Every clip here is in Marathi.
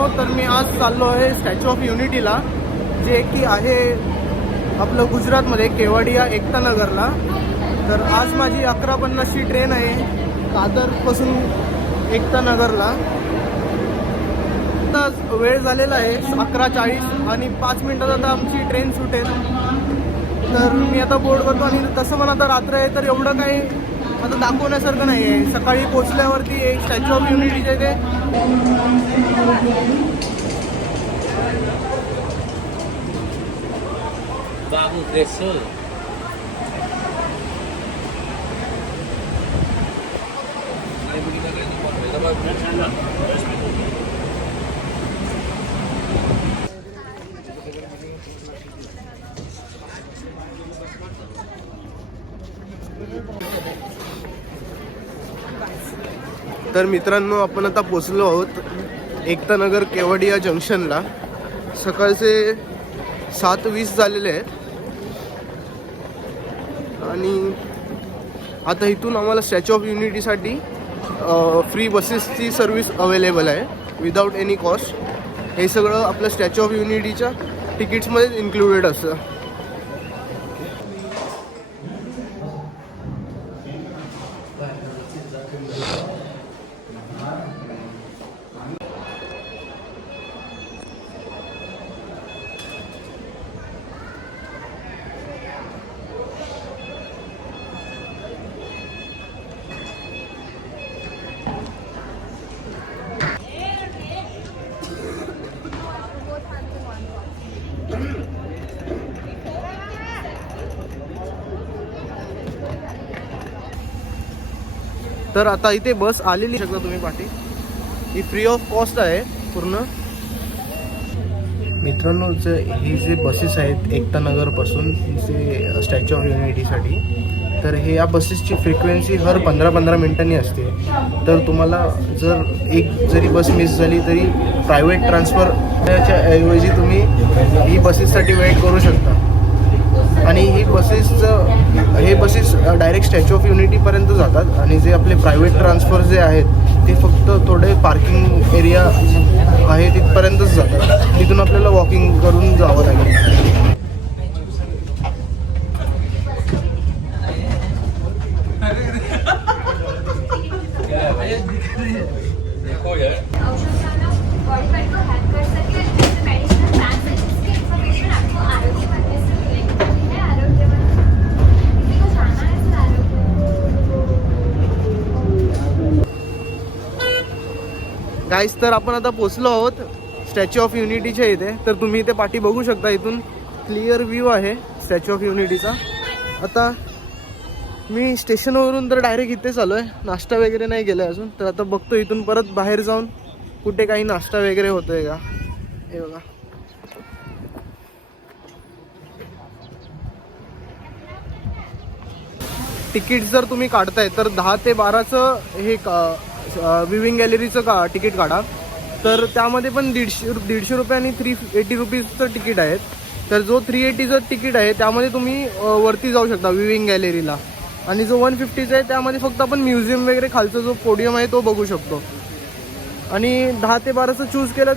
मित्रांनो, तर मी आज चाललो आहे स्टॅच्यू ऑफ युनिटीला, जे की आहे आपलं गुजरातमध्ये केवडिया एकता नगरला. तर आज माझी 11:50ची ट्रेन आहे दादरपासून एकता नगरला. आता वेळ झालेला आहे 11:40 आणि 5 मिनिटात आता आमची ट्रेन सुटेल. तर मी आता बोर्ड करतो. आणि तसं मला आता रात्र आहे तर एवढं काही आता दाखवण्यासारखं नाही आहे. सकाळी पोचल्यावरती एक स्टॅच्यू ऑफ युनिटीच्या इथे Bago Gressol. तर मित्रांनो, आपण आता पोचलो आहोत एकता नगर केवडिया जंक्शनला. सकाळचे 7:20 झालेले आहेत आणि आता इथून आम्हाला स्टॅच्यू ऑफ युनिटीसाठी फ्री बसेसची सर्विस अवेलेबल आहे विदाऊट एनी कॉस्ट. हे सगळं आपलं स्टॅच्यू ऑफ युनिटीच्या तिकीट्समध्येच इन्क्लुडेड असतं. तर आता इथे बस आलेली शकता तुम्ही पाठी. ही फ्री ऑफ कॉस्ट आहे पूर्ण. मित्रांनो, हे जे बसेस आहेत एकता नगरपासून जे स्टॅच्यू ऑफ युनिटीसाठी, तर हे या बसेसची फ्रिक्वेन्सी हर 15-15 मिनिटांनी असते. तर तुम्हाला जर एक जरी बस मिस झाली तरी प्रायव्हेट ट्रान्सफरच्या ऐवजी तुम्ही ही बसेससाठी वेट करू शकता. आणि हे बसेस डायरेक्ट स्टॅच्यू ऑफ युनिटीपर्यंत जातात. आणि जे आपले प्रायव्हेट ट्रान्सफर जे आहेत ते फक्त थोडे पार्किंग एरिया आहे तिथपर्यंतच जातात. तिथून आपल्याला वॉकिंग करून जावं लागेल. गाईस, तर आपण आता पोचलो आहोत स्टॅच्यू ऑफ युनिटीच्या इथे. तर तुम्ही इथे पाठी बघू शकता. इथून क्लिअर व्ह्यू आहे स्टॅच्यू ऑफ युनिटीचा. आता मी स्टेशनवरून तर डायरेक्ट इथेच आलो आहे. नाश्ता वगैरे नाही केला अजून. तर आता बघतो इथून परत बाहेर जाऊन कुठे काही नाश्ता वगैरे होतोय का. हे बघा, तिकीट जर तुम्ही काढताय तर 10 ते 12चं हे विविंग गॅलरीचं तिकीट काढा. तर त्यामध्ये पण 150 रुपये आणि 380 रुपीजचं तिकीट आहेत. तर जो 380चं तिकीट आहे त्यामध्ये तुम्ही वरती जाऊ शकता विविंग गॅलरीला. आणि जो 150चा आहे त्यामध्ये फक्त आपण म्युझियम वगैरे खालचा जो पोडियम आहे तो बघू शकतो. आणि 10 ते 12चं चूज केलं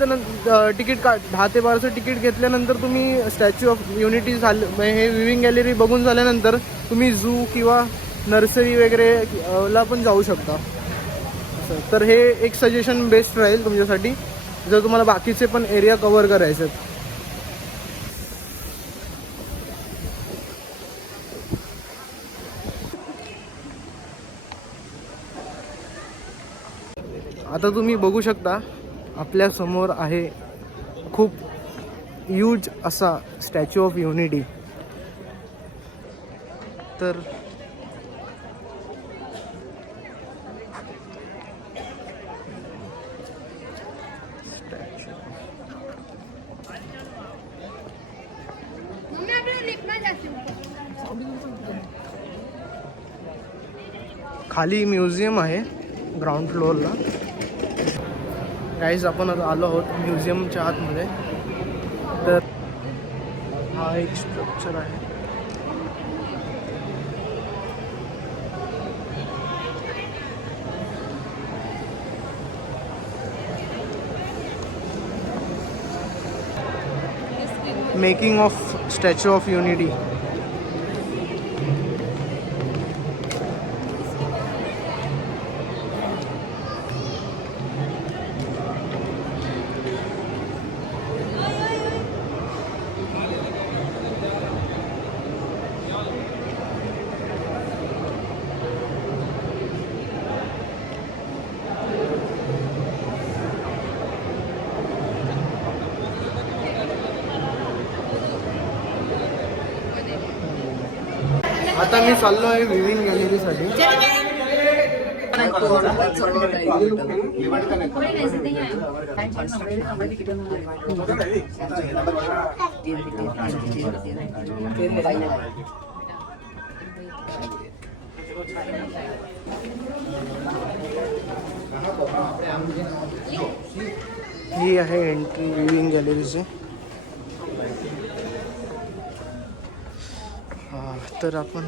तर तिकीट 10 ते 12चं तिकीट घेतल्यानंतर तुम्ही स्टॅच्यू ऑफ युनिटी हे विविंग गॅलरी बघून झाल्यानंतर तुम्ही झू किंवा नर्सरी वगैरे ला पण जाऊ शकता. तर हे एक सजेशन बेस्ट राहील तुमच्यासाठी जर तुम्हाला बाकीचे पण एरिया कव्हर करायचे आहेत. आता तुम्ही बघू शकता आपल्या समोर आहे खूप ह्यूज असा स्टॅच्यू ऑफ युनिटी. तर खाली म्युझियम आहे ग्राउंड फ्लोअरला. गाईज, आपण आता आलो आहोत म्युझियमच्या आतमध्ये. तर हा एक स्ट्रक्चर आहे. Making of statue of unity. आता मी चाललो आहे विविंग गॅलरीसाठी. ही आहे एंट्री विविंग गॅलरीची. तर आपण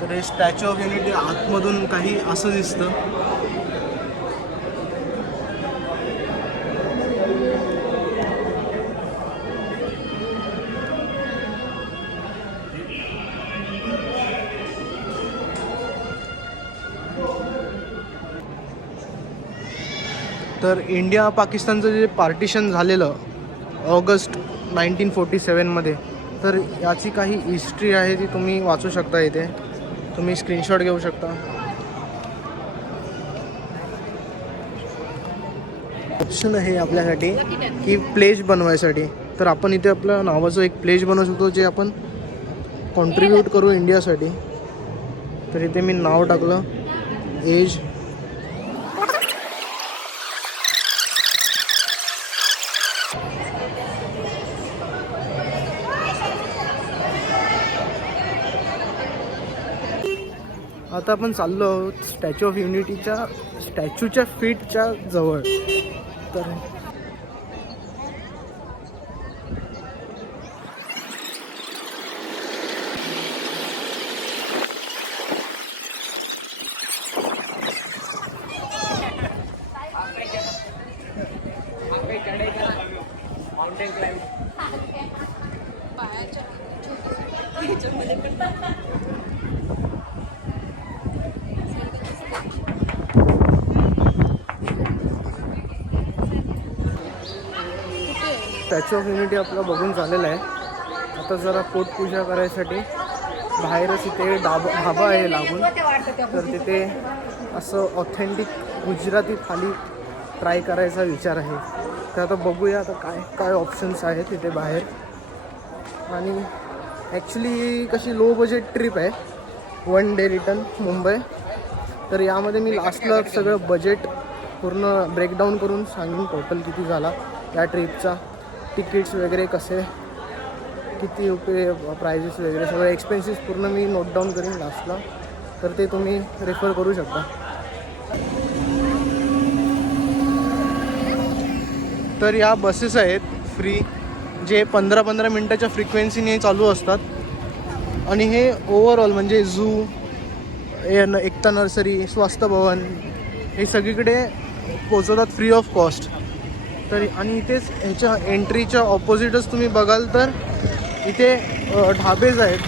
तर हे स्टॅच्यू ऑफ युनिटी आतमधून काही असं दिसतं. तर इंडिया पाकिस्तानचं जे पार्टिशन झालेलं ऑगस्ट 1947मध्ये, तर याची काही हिस्ट्री आहे ती तुम्ही वाचू शकता. इथे तुम्ही स्क्रीनशॉट घेऊ शकता. ऑप्शन आहे आपल्यासाठी की प्लेज बनवायसाठी. तर आपण इथे आपल्या नावाचं एक प्लेज बनवू शकतो जे आपण कॉन्ट्रीब्यूट करू इंडियासाठी. तर इथे मी नाव टाकलं एज. आता आपण चाललो आहोत स्टॅच्यू ऑफ युनिटीच्या स्टॅच्यूच्या फीटच्या जवळ. तर स्टॅच्यू ऑफ युनिटी आपला बघून झालेला आहे. आता जरा पोटपूजा करायसाठी बाहेरच इथे ढाबा आहे लागून. तर तिथे असं ऑथेंटिक गुजराती थाली ट्राय करायचा विचार आहे. तर आता बघूया आता काय काय ऑप्शन्स आहेत तिथे बाहेर. आणि ॲक्च्युली कशी लो बजेट ट्रिप आहे, 1 डे रिटर्न मुंबई. तर यामध्ये मी लास्टला सगळं बजेट पूर्ण ब्रेकडाऊन करून सांगेन टोटल किती झाला या ट्रिपचा. तिकीट्स वगैरे कसे, किती रुपये प्रायजेस वगैरे सगळे एक्सपेन्सेस पूर्ण मी नोट डाऊन करीन लास्टला. तर ते तुम्ही रेफर करू शकता. तर या बसेस आहेत फ्री, जे 15-15 मिनटाच्या फ्रिक्वेन्सीने चालू असतात. आणि हे ओव्हरऑल म्हणजे झू, एकता नर्सरी, स्वास्थ्य भवन हे सगळीकडे पोचवतात फ्री ऑफ कॉस्ट. तर आणि इथेच ह्याच्या एंट्रीच्या ऑपोजिटच तुम्ही बघाल तर इथे ढाबेज आहेत.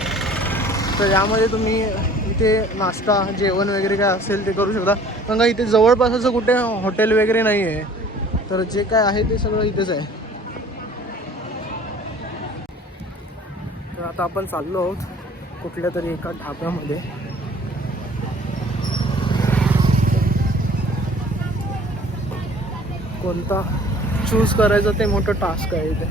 तर यामध्ये तुम्ही इथे नाश्ता जेवण वगैरे काय असेल ते करू शकता. कारण का इथे जवळपास असं कुठे हॉटेल वगैरे नाही आहे. तर जे काय आहे ते सगळं इथेच आहे. तर आता आपण चाललो आहोत कुठल्या तरी एका ढाब्यामध्ये. कोणता चूज करायचं ते मोठं टास्क आहे इथे.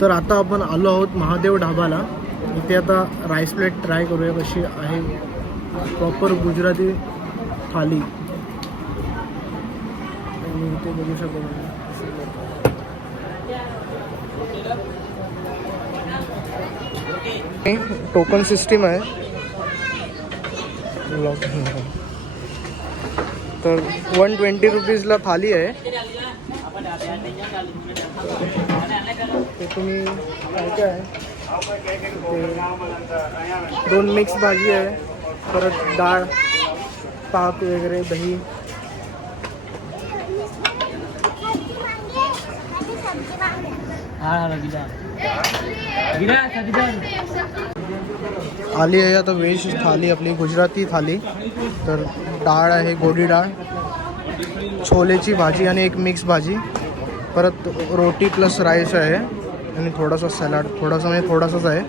तर आता आपण आलो आहोत महादेव ढाबाला. इथे आता राईस प्लेट ट्राय करूया कशी आहे प्रॉपर गुजराती थाली. आणि इथे बघू शकतो तुम्ही. टोकन सिस्टीम आहे. तर 120 रुपीजला थाली आहे. ते तुम्ही काय आहे ते 2 मिक्स भाजी आहे, परत डाळ, ताक वगैरे, दही. आली आहे आता व्हेज थाली, आपली गुजराती थाली. तर डाळ आहे, गोडी डाळ, छोलेची भाजी आणि एक मिक्स भाजी, परत रोटी प्लस राईस आहे आणि थोडासा सॅलड, थोडासा म्हणजे थोडासाच आहे.